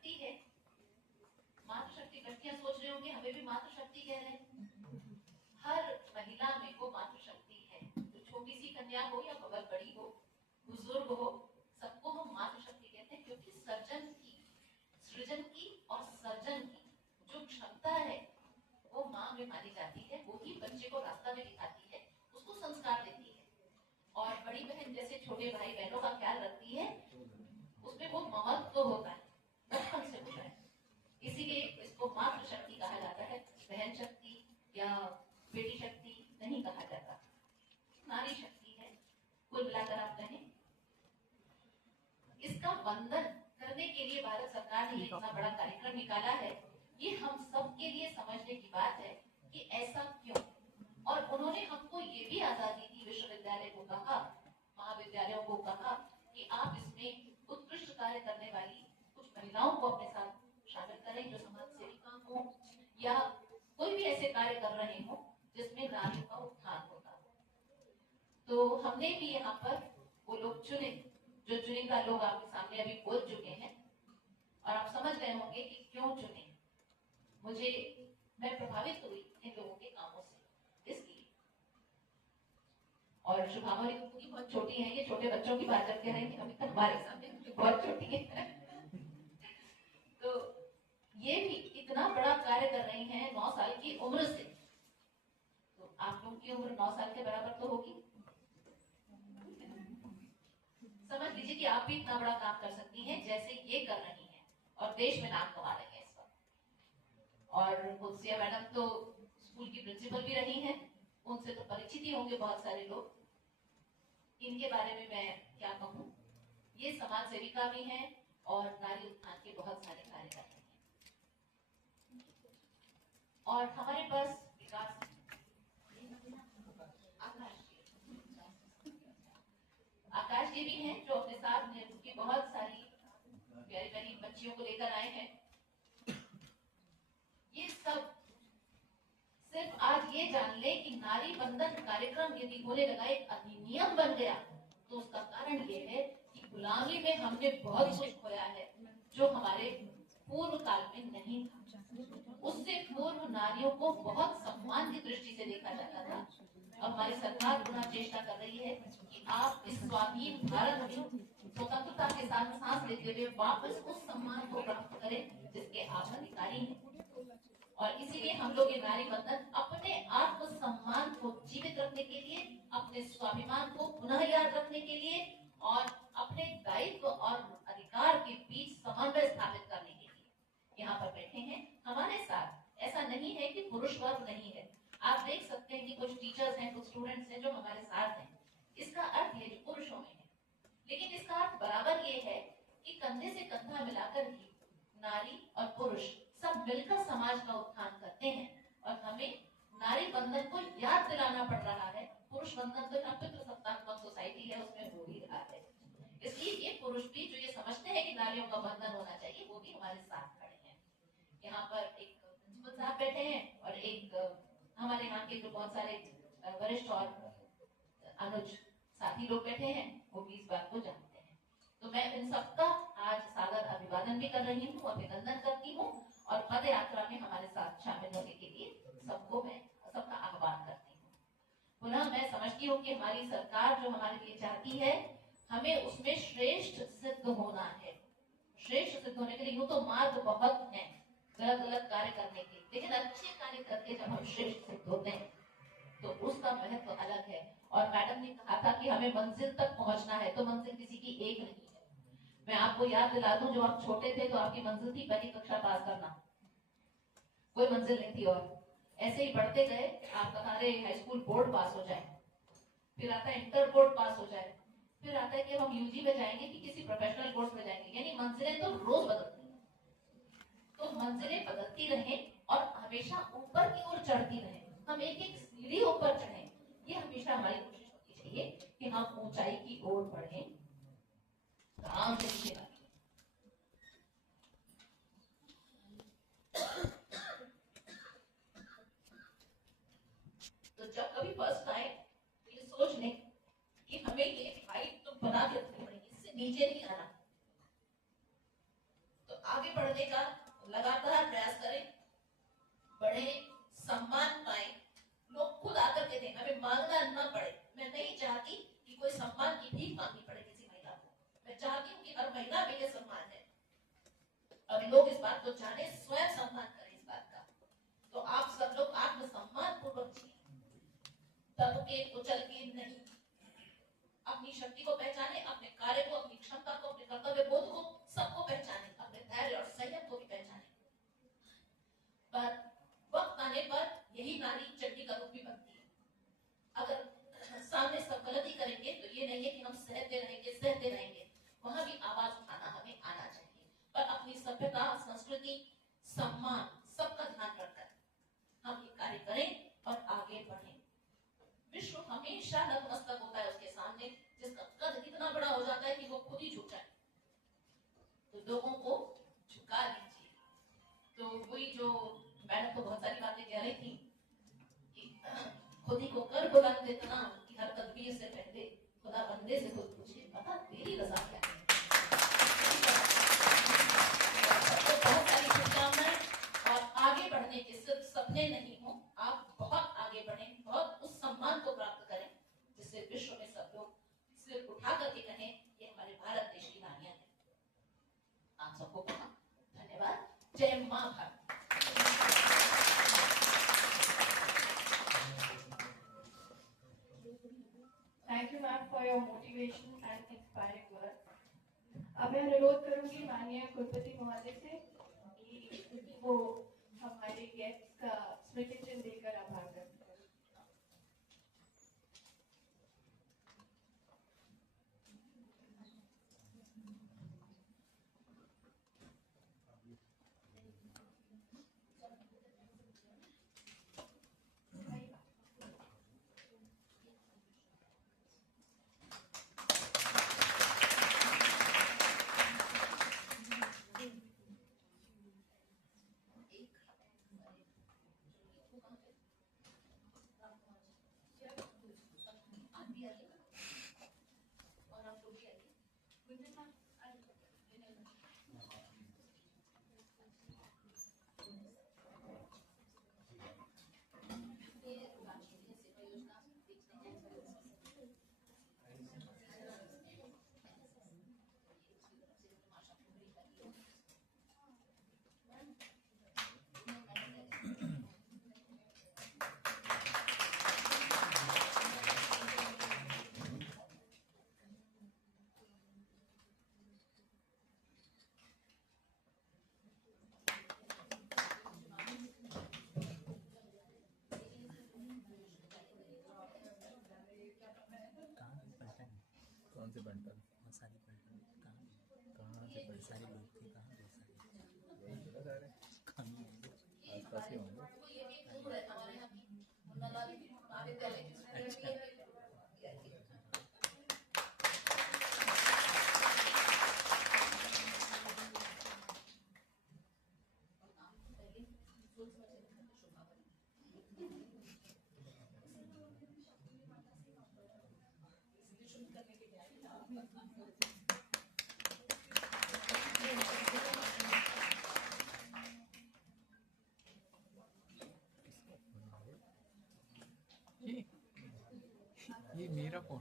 मातृशक्ति है। मातृशक्ति कठिया सोच रहे होंगे, हमें भी मातृशक्ति कह रहे हैं। हर महिला में वो मातृशक्ति है। तो छोटी सी कन्या हो या बहुत बड़ी हो, बुजुर्ग हो, सबको हम मातृशक्ति कहते हैं, क्योंकि सर्जन की, सृजन की और सर्जन की जो क्षमता है वो माँ में मानी जाती है। वो ही बच्चे को रास्ता में दिखाती है, उसको संस्कार देती है। और बड़ी बहन जैसे छोटे भाई बहनों का ख्याल रखती है, उसमें वो ममत्व तो होता है, बचपन से होता है। इसीलिए इसको मातृशक्ति कहा जाता है, बहन शक्ति या बेटी शक्ति नहीं कहा जाता, नारी शक्ति है। कुल मिलाकर आप कहें, इसका वंदन करने के लिए भारत सरकार ने इतना बड़ा कार्यक्रम निकाला है। ये हम सब के लिए समझने की बात है कि ऐसा क्यों। और उन्होंने हमको ये भी आजादी दी, विश्वविद्यालय को कहा, महाविद्यालयों को कहा कि आप इसमें उत्कृष्ट कार्य करने वाली कुछ महिलाओं को अपने साथ शामिल करें, जो समाज सेविका हो या कोई भी ऐसे कार्य कर रहे हो जिसमें नारियों का उत्थान होता हो। तो हमने भी यहाँ पर वो लोग चुने, जो चुनिंदा लोग आपके सामने अभी बोल चुके हैं, और आप समझ गए होंगे कि क्यों चुने। मैं प्रभावित हुई इन लोगों के कामों से, इसलिए। और शुभामणि की बहुत छोटी है, ये छोटे बच्चों की बात जब कह रहे हैं, अभी तक हमारे सामने बहुत छोटी है। तो ये भी इतना बड़ा कार्य कर रही हैं 9 साल की उम्र से। तो आप लोगों की उम्र 9 साल के बराबर तो होगी। समझ लीजिए कि आप भी इतना बड़ा काम कर सकती हैं जैसे ये कर रही हैं, और देश में नाम कमा रही हैं इस वक्त। और कुत्सिया मैडम तो स्कूल की प्रिंसिपल भी रही हैं, उनसे तो परिचित ही होंगे बहुत सारे लोग। इनके बारे में मैं क्या कहूँ, ये समाज सेविका भी हैं और नारी उत्थान के बहुत सारे कार्य कर रहे हैं। और हमारे पास विकास आकाश जी भी हैं, जो अपने साथ नेहरू की बहुत सारी प्यारी प्यारी बच्चियों को लेकर आए हैं। ये सब सिर्फ आज ये जान ले कि नारी बंधन कार्यक्रम यदि होने लगा, एक अधिनियम बन गया, तो उसका कारण ये है कि गुलामी में हमने बहुत कुछ खोया है जो हमारे पूर्व काल में नहीं था। उससे पूर्व नारियों को बहुत सम्मान की दृष्टि से देखा जाता था। अब हमारी सरकार पूरा चेष्टा कर रही है कि आप इस स्वाधीन भारत में स्वतंत्रता के साथ सांस लेते हुए वापस उस सम्मान को प्राप्त करें जिसके आप अधिकारी हैं। और इसीलिए हम लोग ये नारी बंधन अपने आत्म सम्मान को जीवित रखने के लिए, अपने स्वाभिमान को पुनः याद रखने के लिए, और अपने दायित्व और अधिकार के बीच समन्वय स्थापित करने के लिए यहाँ पर बैठे हैं हमारे साथ। ऐसा नहीं है कि पुरुष वर्ग नहीं है। आप देख सकते हैं कि कुछ टीचर्स हैं, कुछ स्टूडेंट्स हैं जो हमारे साथ हैं। इसका अर्थ ये जो पुरुषों में है, लेकिन इसका अर्थ बराबर ये है कि कंधे से कंधा मिलाकर ही नारी और पुरुष सब मिलकर समाज का उत्थान करते हैं। और हमें नारी बंधन को याद दिलाना पड़ रहा है। पुरुष बंधन तो यहाँ पितृसत्तात्मक सोसाइटी है, उसमें हो ही रहा है। इसलिए ये पुरुष भी जो ये समझते हैं कि नारियों का बंधन होना चाहिए, वो भी हमारे साथ खड़े हैं। यहाँ पर एक प्रिंसिपल साहब बैठे हैं और एक हमारे यहाँ के जो बहुत सारे वरिष्ठ और अनुज साथी लोग बैठे हैं, वो भी इस बात को जानते हैं। तो मैं इन सबका आज सादर अभिवादन भी कर रही हूँ, अभिनंदन करती हूँ, और पद यात्रा में हमारे साथ शामिल होने के लिए सबको मैं सबका आह्वान करती हूँ। पुनः मैं समझती हूँ कि हमारी सरकार जो हमारे लिए चाहती है, हमें उसमें श्रेष्ठ सिद्ध होना है। श्रेष्ठ सिद्ध होने के लिए यूं तो मार्ग बहुत हैं गलत गलत कार्य करने के, लेकिन अच्छे कार्य करके जब हम श्रेष्ठ सिद्ध होते हैं तो उसका महत्व अलग है। और मैडम ने कहा था कि हमें मंजिल तक पहुंचना है, तो मंजिल किसी की एक नहीं है। मैं आपको याद दिला दूं, जो आप छोटे थे तो आपकी मंजिल थी पहली कक्षा पास करना, कोई मंजिल नहीं थी। और ऐसे ही बढ़ते गए, आप हमारे हाई स्कूल बोर्ड पास हो जाए, फिर आता है इंटर बोर्ड पास हो जाए, फिर आता है कि हम यूजी में जाएंगे कि किसी प्रोफेशनल कोर्स में जाएंगे। यानी मंजिलें तो रोज बदलती हैं। तो मंजिलें बदलती रहें और हमेशा ऊपर की ओर चढ़ती रहें, हम एक एक सीढ़ी ऊपर चढ़ें। ये हमेशा हमारी कोशिश होनी चाहिए कि हम ऊंचाई की ओर बढ़ें, काम से नीचे बढ़ें। तो जब कभी फर्स्ट आए तो ये सोच लें कि हमें ये हाइट तो बना के रखनी पड़ेगी, इससे नीचे नहीं आना। तो आप आगे बढ़ने का लगातार प्रयास करें, बढ़े, सम्मान पाए, लोग खुद आकर के दें, हमें मांगना न पड़े। मैं नहीं चाहती कि कोई सम्मान की भीख मांगनी पड़े किसी महिला को। मैं चाहती हूँ कि हर महिला में ये सम्मान है और लोग इस बात को जाने, स्वयं सम्मान करें इस बात का। तो आप सब लोग आत्मसम्मान पूर्वक जिए, दब के कुचल के नहीं। अपनी शक्ति को पहचाने, अपने कार्य को, अपनी क्षमता को, अपने कर्तव्य बोध को, सबको पहचाने, अपने धैर्य और संयम को भी पहचाने। पर वक्त आने पर यही नारी चंडी का रूप भी बनती है। अगर सामने सब गलती करेंगे तो ये नहीं है कि हम सहते रहेंगे, वहां भी आवाज उठाना हमें आना चाहिए। पर अपनी सभ्यता, संस्कृति, सम्मान सबका ध्यान रखकर हम ये कार्य करें और आगे बढ़ें। विश्व हमेशा नतमस्तक होता है उसके सामने जिसका कद इतना बड़ा हो जाता है कि वो खुद ही झुक जाए। तो लोगों को झुका दीजिए। तो वही जो मैडम तो बहुत सारी बातें कह रही थी कि खुद ही को कर बुलंद इतना कि हर तदबीर से पहले खुदा बंदे से खुद पूछे, बता तेरी रजा क्या है। तो बहुत सारी शुभकामनाएं और आगे बढ़ने के सिर्फ सपने नहीं हो, आप बहुत आगे बढ़ें, बहुत उस सम्मान को प्राप्त करें जिससे विश्व में सब लोग सिर उठा करके कहें ये हमारे भारत देश की नारियां हैं। आप सबको बहुत धन्यवाद। जय मां Bharat. Thank you, ma'am, for your motivation and inspiring words. अब मैं अनुरोध करूंगी माननीय कुलपति महोदय से कि वो हमारे गेस्ट का स्मृति चिन्ह देकर आभार व्यक्त करें। कौन से बंटन? सारी बंटन कहाँ से बड़ी सारी लोग थे, कहाँ सारे आसपास ही होंगे। अच्छा। ये मेरा फोन